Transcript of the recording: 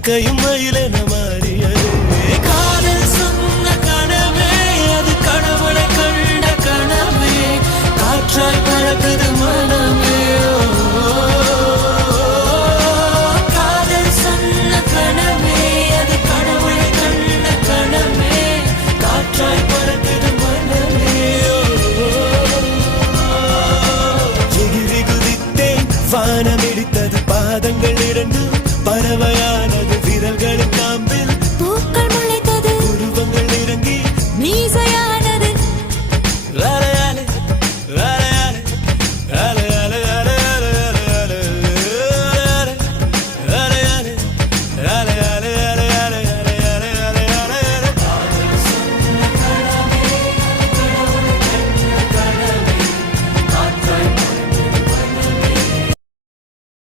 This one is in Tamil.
இறக்கையும் மயிலென மாறியது காதல் சொன்ன கனவே அது கடவுளை கண்ட கனவே காற்றாய் பறக்குது மனமே காதல் சொன்ன கனவே அது கடவுளை கண்ட கனவே காற்றாய் பறக்குது மனமே எகிரி குதித்தேன் வானமிடித்த